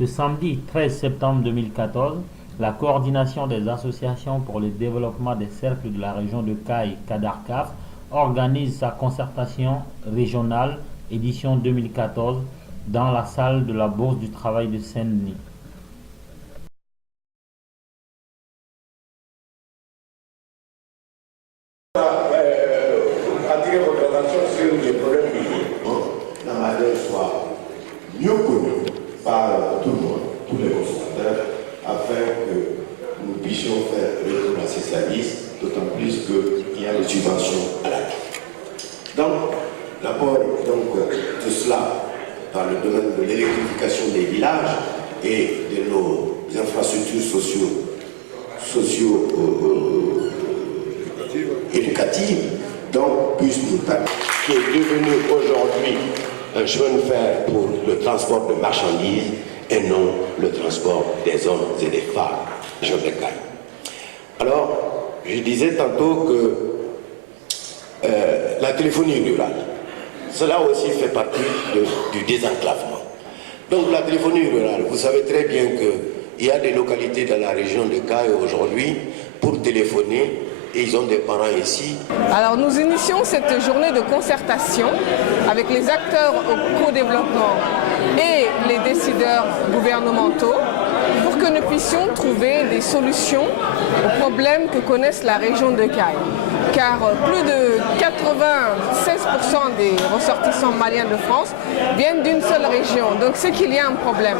Ce samedi 13 septembre 2014, la coordination des associations pour le développement des cercles de la région de Caille, Kadarkaf, organise sa concertation régionale édition 2014 dans la salle de la Bourse du Travail de Saint-Denis. Attirer votre attention sur les problèmes miniers. La maladie soit mieux connue par tout le monde, tous les consommateurs, afin que nous puissions faire retour à ces services, d'autant plus qu'il y a des subventions à la clé. Donc, l'apport de cela dans le domaine de l'électrification des villages et de nos infrastructures socio-éducatives, donc puisse nous permettre, qui est devenu aujourd'hui un chemin de fer pour le transport de marchandises et non le transport des hommes et des femmes. Je décale. Alors, je disais tantôt que la téléphonie rurale, cela aussi fait partie du désenclavement. Donc la téléphonie rurale, vous savez très bien qu'il y a des localités dans la région de Caille aujourd'hui pour téléphoner et ils ont des parents ici. Alors nous initions cette journée de concertation avec les acteurs au co-développement et les décideurs gouvernementaux pour que nous puissions trouver des solutions aux problèmes que connaissent la région de Caille. Car plus de 96% des ressortissants maliens de France viennent d'une seule région. Donc c'est qu'il y a un problème.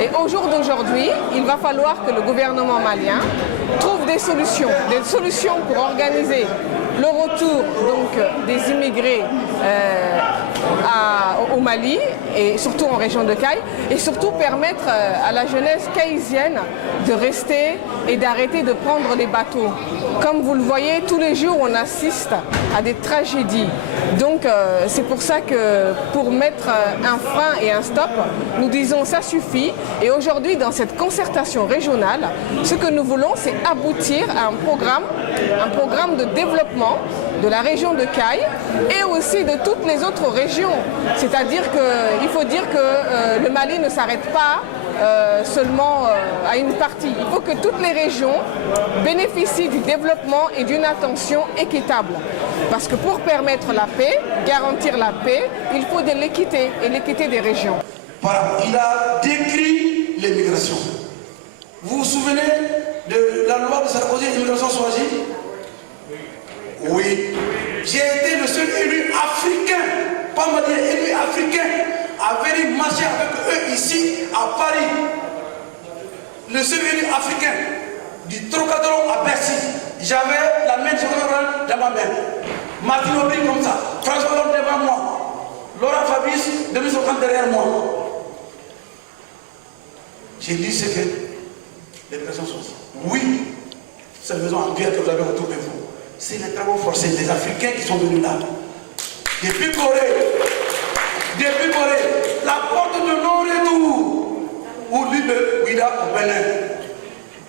Et au jour d'aujourd'hui, il va falloir que le gouvernement malien trouve des solutions pour organiser le retour des immigrés au Mali et surtout en région de Caille et surtout permettre à la jeunesse caïsienne de rester et d'arrêter de prendre les bateaux. Comme vous le voyez, tous les jours on assiste à des tragédies. Donc c'est pour ça que pour mettre un frein et un stop, nous disons ça suffit. Et aujourd'hui dans cette concertation régionale, ce que nous voulons c'est aboutir à un programme de développement de la région de Caille et aussi de toutes les autres régions. C'est-à-dire qu'il faut dire que le Mali ne s'arrête pas seulement à une partie. Il faut que toutes les régions bénéficient du développement et d'une attention équitable. Parce que pour permettre la paix, garantir la paix, il faut de l'équité et l'équité des régions. Il a décrit l'immigration. Vous vous souvenez de la loi de Sarkozy, l'immigration choisie? Oui. J'ai été le seul élu africain, pas malien, élu africain, à venir marcher avec eux ici à Paris. Le seul élu africain du Trocadéro à Bercy. J'avais la main dans ma main. Martin Aubry comme ça, François Hollande devant moi, Laurent Fabius, 2050 derrière moi. J'ai dit ce que les personnes sont ici. Oui, cette maison en pierre que vous avez autour de vous, c'est les travaux forcés des Africains qui sont venus là. Depuis Corée, la porte de non-retour, ou l'île de Ouida au Bénin,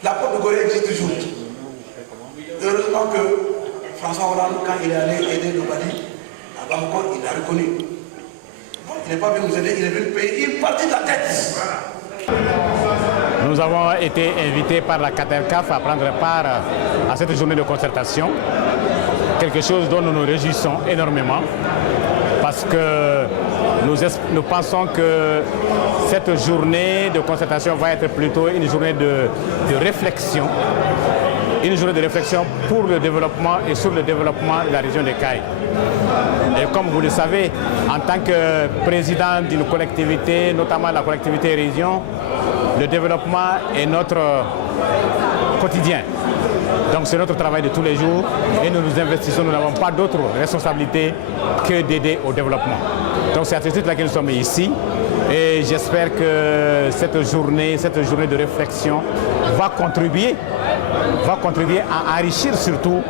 la porte de Corée existe toujours. Heureusement que François Hollande, quand il est allé aider le Mali, à Bangkok, il a reconnu. Bon, il n'est pas venu nous aider, il est venu payer une partie de la dette. Nous avons été invités par la Kadarkaf à prendre part à cette journée de concertation, quelque chose dont nous nous réjouissons énormément parce que nous pensons que cette journée de concertation va être plutôt une journée de réflexion, une journée de réflexion pour le développement et sur le développement de la région de Caille. Et comme vous le savez, en tant que président d'une collectivité, notamment la collectivité région, le développement est notre quotidien. Donc c'est notre travail de tous les jours et nous nous investissons, nous n'avons pas d'autre responsabilité que d'aider au développement. Donc c'est à ce titre-là que nous sommes ici et j'espère que cette journée de réflexion va contribuer à enrichir surtout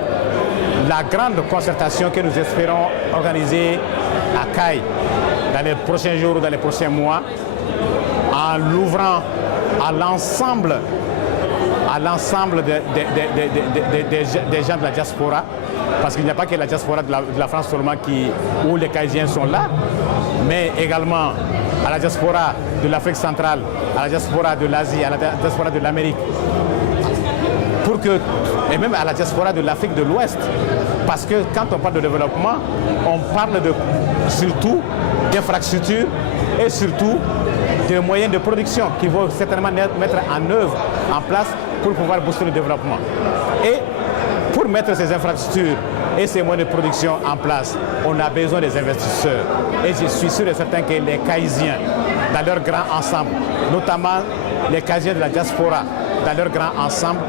la grande concertation que nous espérons organiser à Caille dans les prochains jours ou dans les prochains mois en l'ouvrant à l'ensemble des gens de la diaspora, parce qu'il n'y a pas que la diaspora de la France seulement où les Caïsiens sont là, mais également à la diaspora de l'Afrique centrale, à la diaspora de l'Asie, à la diaspora de l'Amérique, et même à la diaspora de l'Afrique de l'Ouest. Parce que quand on parle de développement, on parle surtout d'infrastructures et surtout de moyens de production qui vont certainement mettre en œuvre, en place pour pouvoir booster le développement. Et pour mettre ces infrastructures et ces moyens de production en place, on a besoin des investisseurs. Et je suis sûr et certain que les Caïsiens, dans leur grand ensemble, notamment les Caïsiens de la diaspora, dans leur grand ensemble,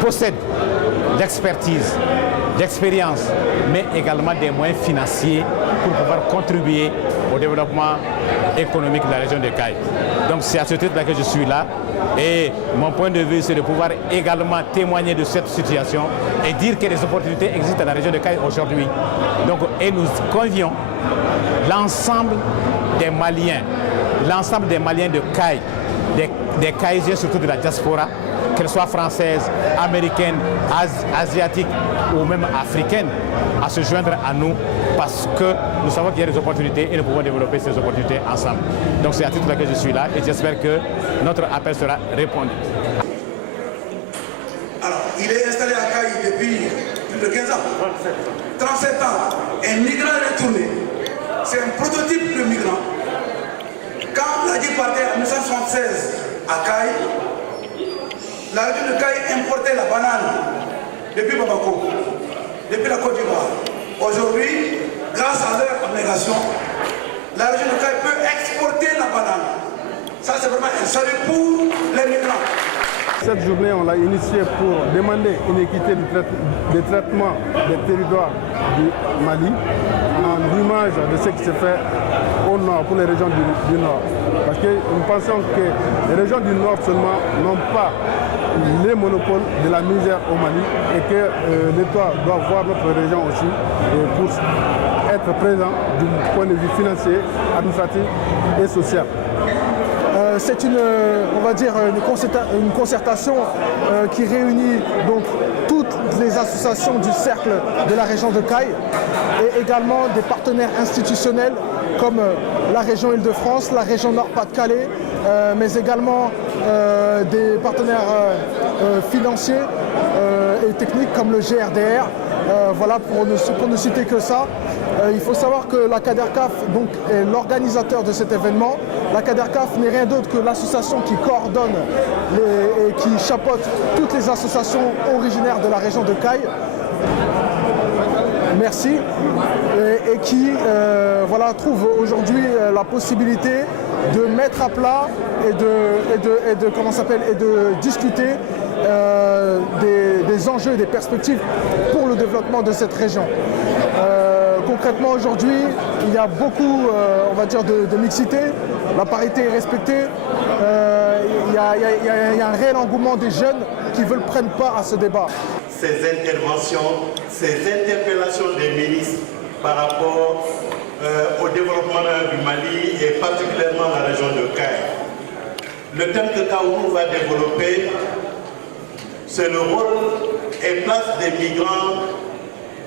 possèdent l'expertise, l'expérience, mais également des moyens financiers pour pouvoir contribuer au développement économique de la région de Caille. Donc c'est à ce titre-là que je suis là. Et mon point de vue, c'est de pouvoir également témoigner de cette situation et dire que les opportunités existent dans la région de Caille aujourd'hui. Donc, et nous convions l'ensemble des Maliens de Caille, des Caïsiens surtout de la diaspora, qu'elles soient françaises, américaines, asiatiques ou même africaines, à se joindre à nous parce que nous savons qu'il y a des opportunités et nous pouvons développer ces opportunités ensemble. Donc c'est à titre que je suis là et j'espère que notre appel sera répondu. Alors, il est installé à Caille depuis plus de 15 ans. 37 ans. Un migrant retourné. C'est un prototype de migrant. Quand Ladi partait en 1976 à Caille, la région de Caille importait la banane depuis Bamako, depuis la Côte d'Ivoire. Aujourd'hui, grâce à leur abnégation, la région de Caille peut exporter la banane. Ça, c'est vraiment un salut pour les migrants. Cette journée, on l'a initiée pour demander une équité de traitement des territoires du Mali, en image de ce qui se fait au nord, pour les régions du nord. Parce que nous pensons que les régions du nord seulement n'ont pas les monopoles de la misère au Mali et que l'État doit voir notre région aussi pour être présent du point de vue financier, administratif et social. C'est on va dire, une concertation qui réunit donc toutes les associations du cercle de la région de Caille et également des partenaires institutionnels comme la région Île-de-France, la région Nord-Pas-de-Calais, mais également des partenaires financiers et techniques comme le GRDR. Voilà, pour ne citer que ça. Il faut savoir que la CADERCAF donc, est l'organisateur de cet événement. La CADERCAF n'est rien d'autre que l'association qui coordonne et qui chapeaute toutes les associations originaires de la région de Caille. Merci. Et qui voilà, trouve aujourd'hui la possibilité de mettre à plat et de discuter des enjeux et des perspectives pour le développement de cette région. Concrètement aujourd'hui, il y a beaucoup, on va dire, de mixité, la parité est respectée, il y a un réel engouement des jeunes qui veulent prendre part à ce débat. Ces interventions, ces interpellations des ministres par rapport au développement du Mali et particulièrement la région de Caille. Le thème que Kaourou va développer, c'est le rôle et place des migrants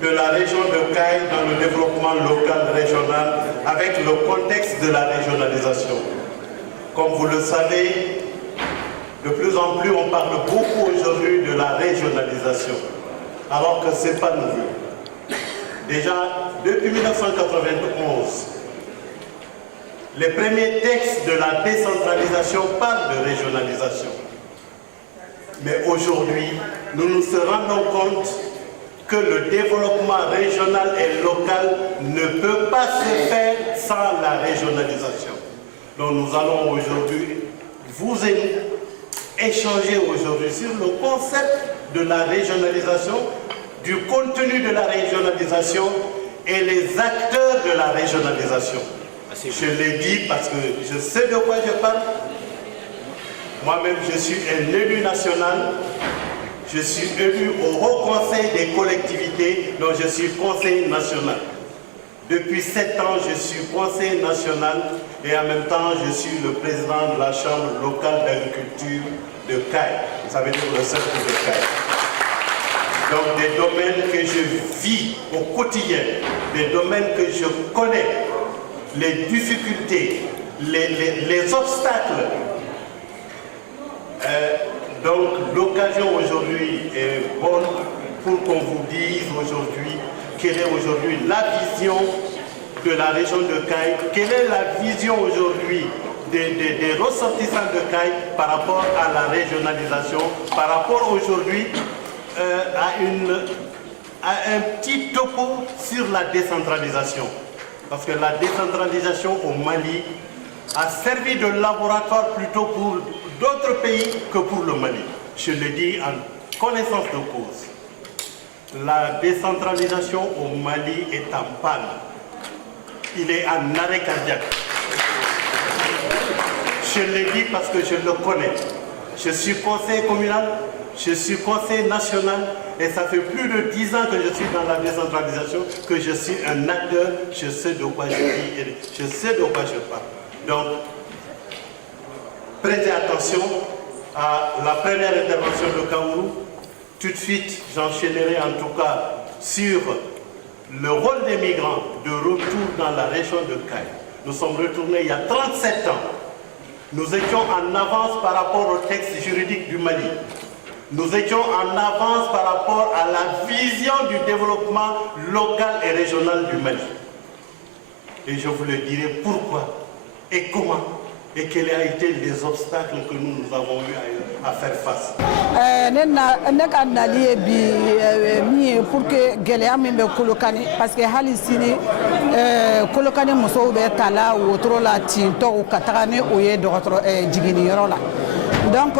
de la région de Caille dans le développement local, régional, avec le contexte de la régionalisation. Comme vous le savez, de plus en plus, on parle beaucoup aujourd'hui de la régionalisation, alors que ce n'est pas nouveau. Déjà, depuis 1991, les premiers textes de la décentralisation parlent de régionalisation. Mais aujourd'hui, nous nous rendons compte que le développement régional et local ne peut pas se faire sans la régionalisation. Donc nous allons aujourd'hui, vous et nous, échanger aujourd'hui sur le concept de la régionalisation, du contenu de la régionalisation et les acteurs de la régionalisation. Je l'ai dit parce que je sais de quoi je parle. Moi-même, je suis un élu national. Je suis élu au Haut Conseil des collectivités, dont je suis conseiller national. Depuis 7 ans, je suis conseiller national et en même temps, je suis le président de la Chambre locale d'agriculture de Caille. Ça veut dire le cercle de Caille. Donc des domaines que je vis au quotidien, des domaines que je connais. les difficultés, les obstacles. Donc l'occasion aujourd'hui est bonne pour qu'on vous dise aujourd'hui quelle est aujourd'hui la vision de la région de Caille, quelle est la vision aujourd'hui des ressortissants de Caille par rapport à la régionalisation, par rapport aujourd'hui à un petit topo sur la décentralisation. Parce que la décentralisation au Mali a servi de laboratoire plutôt pour d'autres pays que pour le Mali. Je le dis en connaissance de cause. La décentralisation au Mali est en panne. Il est en arrêt cardiaque. Je le dis parce que je le connais. Je suis conseiller communal, je suis conseiller national et ça fait plus de 10 ans que je suis dans la décentralisation, que je suis un acteur, je sais de quoi je dis et je sais de quoi je parle. Donc, prêtez attention à la première intervention de Kaourou. Tout de suite, j'enchaînerai en tout cas sur le rôle des migrants de retour dans la région de Caille. Nous sommes retournés il y a 37 ans. Nous étions en avance par rapport au texte juridique du Mali. Nous étions en avance par rapport à la vision du développement local et régional du Mali. Et je vous le dirai pourquoi et comment et quels ont été les obstacles que nous avons eu à faire face. Pour que Géléa me colocane parce que Halisini colocane muso be tala ou trop la tinto ou katarane ou ye d'autres jigini rola. Donc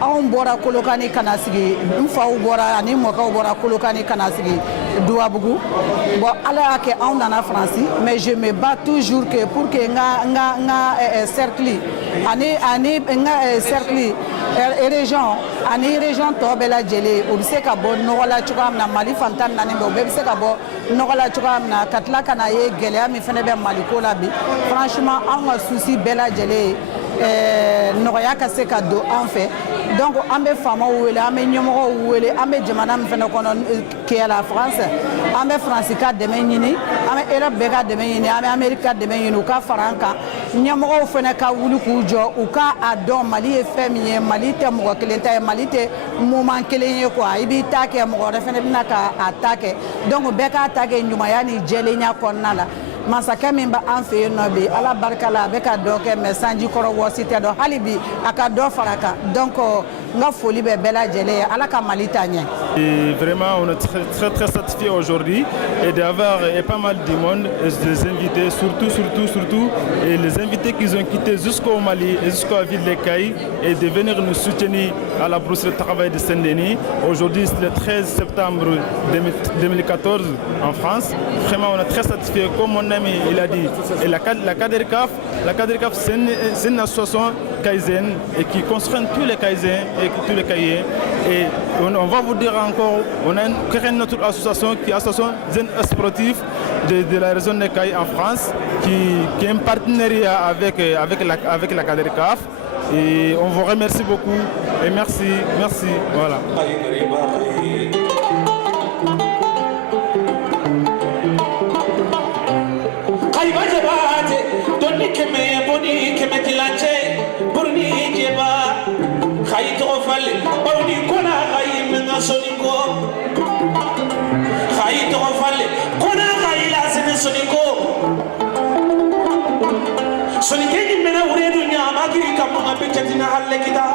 on bora kolokani kanasigi mfa bora ani moka bora kolokani kanasigi douabougou bon ala ke on en France mais je me bats toujours que pour que nga cercle ani nga cercle région ani région to bela jeli o bise ka bo no wala chukam na Mali fantan nani be o bise ka bo no wala chukam na katla kana ye Géléa mi fene be Mali ko la bi franchement on a souci bela jeli nɔgɔya ka se ka don an fɛ donc an bɛ faamaw wele an bɛ ɲɛmɔgɔw wele an bɛ jamana min fana kɔnɔ qui est la France an bɛ France ka dɛmɛ ɲini an bɛ Europe bɛɛ ka dɛmɛ ɲini an bɛ Amérique ka dɛmɛ ɲini u ka fara an kan ɲɛmɔgɔw fana ka wuli k'u jɔ u ka a dɔn Mali ye fɛn min ye Mali tɛ mɔgɔ kelen ta ye Mali tɛ moment kelen ye quoi i b'i ta kɛ mɔgɔ wɛrɛ fana bɛna ka a ta kɛ donc bɛɛ k'a ta kɛ ɲumanya ni jɛlenya kɔnɔna la masakɛ min bɛ an fɛ yen nɔ bi ala barika la a bɛ ka dɔ kɛ mais sanji kɔrɔ wɔsi tɛ dɔn hali bi a ka dɔ fara kan donc n ka foli bɛ bɛɛ lajɛlen ye ala ka Mali ta ɲɛ. Et vraiment, on est très satisfait aujourd'hui et d'avoir pas mal de monde, des invités, surtout, et les invités qui ont quitté jusqu'au Mali et jusqu'à la ville de Caille et de venir nous soutenir à la brousse de travail de Saint-Denis. Aujourd'hui, c'est le 13 septembre 2014 en France. Vraiment, on est très satisfait, comme mon ami il a dit. Et la CADERCAF, c'est une association kaizen et qui construit tous les kaizens et tous les cahiers. Et on va vous dire encore, on a créé notre association qui est l'association Zen Sportif de la région de Caille en France, qui est un partenariat avec la CADERCAF. Et on vous remercie beaucoup et merci, voilà. Sonikeni mena uredu nyama kiri kama ngapichatina halle kita.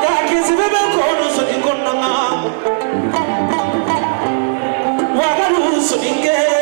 Kaki sibebe kono sonikona nga. Wagaru sonike.